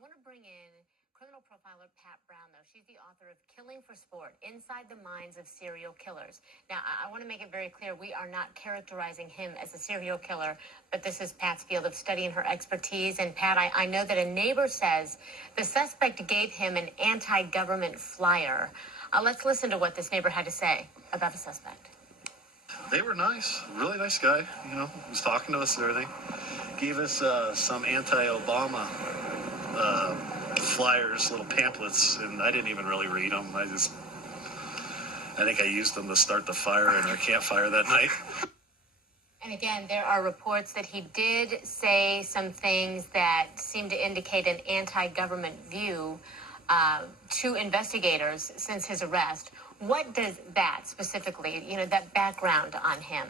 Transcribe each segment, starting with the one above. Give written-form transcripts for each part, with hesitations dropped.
want to bring in criminal profiler Pat Brown, though. She's the author of Killing for Sport, Inside the Minds of Serial Killers. Now, I want to make it very clear, we are not characterizing him as a serial killer, but this is Pat's field of study and her expertise. And Pat, I know that a neighbor says the suspect gave him an anti-government flyer. Let's listen to what this neighbor had to say about the suspect. They were nice, really nice guy, was talking to us and everything. Gave us some anti-Obama flyers, little pamphlets, and I didn't even really read them. I think I used them to start the fire in our campfire that night. And again, there are reports that he did say some things that seem to indicate an anti-government view to investigators since his arrest. What does that specifically, that background on him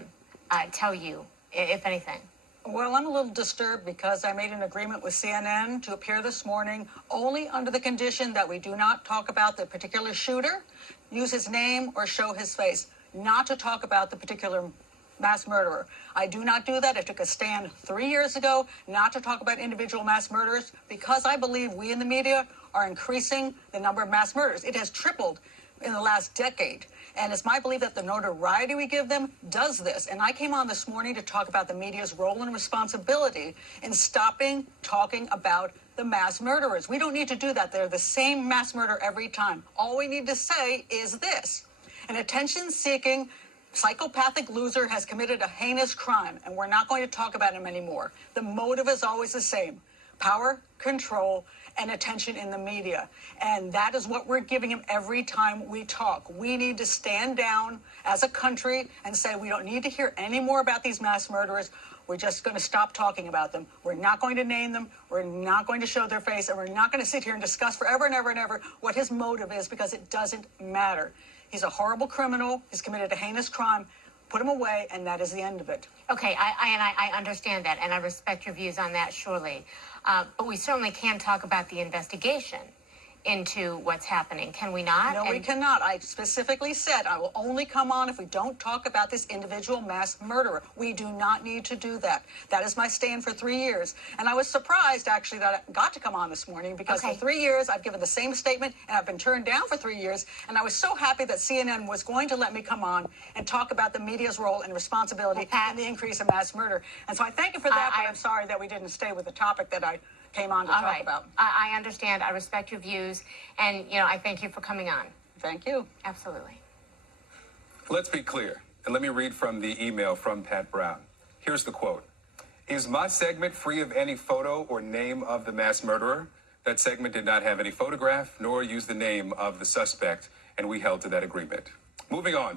tell you, if anything? Well, I'm a little disturbed because I made an agreement with CNN to appear this morning only under the condition that we do not talk about the particular shooter, use his name, or show his face, not to talk about the particular mass murderer. I do not do that. I took a stand 3 years ago not to talk about individual mass murderers because I believe we in the media are increasing the number of mass murders. It has tripled in the last decade. And it's my belief that the notoriety we give them does this. And I came on this morning to talk about the media's role and responsibility in stopping talking about the mass murderers. We don't need to do that. They're the same mass murder every time. All we need to say is this: an attention-seeking psychopathic loser has committed a heinous crime, and we're not going to talk about him anymore. The motive is always the same: power, control, and attention in the media. And that is what we're giving him every time we talk. We need to stand down as a country and say we don't need to hear any more about these mass murderers. We're just going to stop talking about them. We're not going to name them. We're not going to show their face. And we're not going to sit here and discuss forever and ever and ever what his motive is, because it doesn't matter. He's a horrible criminal. He's committed a heinous crime. Put him away, and that is the end of it. Okay, I understand that, and I respect your views on that, surely. But we certainly can talk about the investigation into what's happening, can we not? No, we cannot. I specifically said I will only come on if we don't talk about this individual mass murderer. We do not need to do that. That is my stand for 3 years. And I was surprised, actually, that I got to come on this morning because for 3 years I've given the same statement and I've been turned down for 3 years. And I was so happy that CNN was going to let me come on and talk about the media's role and responsibility in the increase of mass murder. And so I thank you for that, but I'm sorry that we didn't stay with the topic that I came on to talk about. I understand. I respect your views. And, I thank you for coming on. Thank you. Absolutely. Let's be clear. And let me read from the email from Pat Brown. Here's the quote. Is my segment free of any photo or name of the mass murderer? That segment did not have any photograph nor use the name of the suspect, and we held to that agreement. Moving on.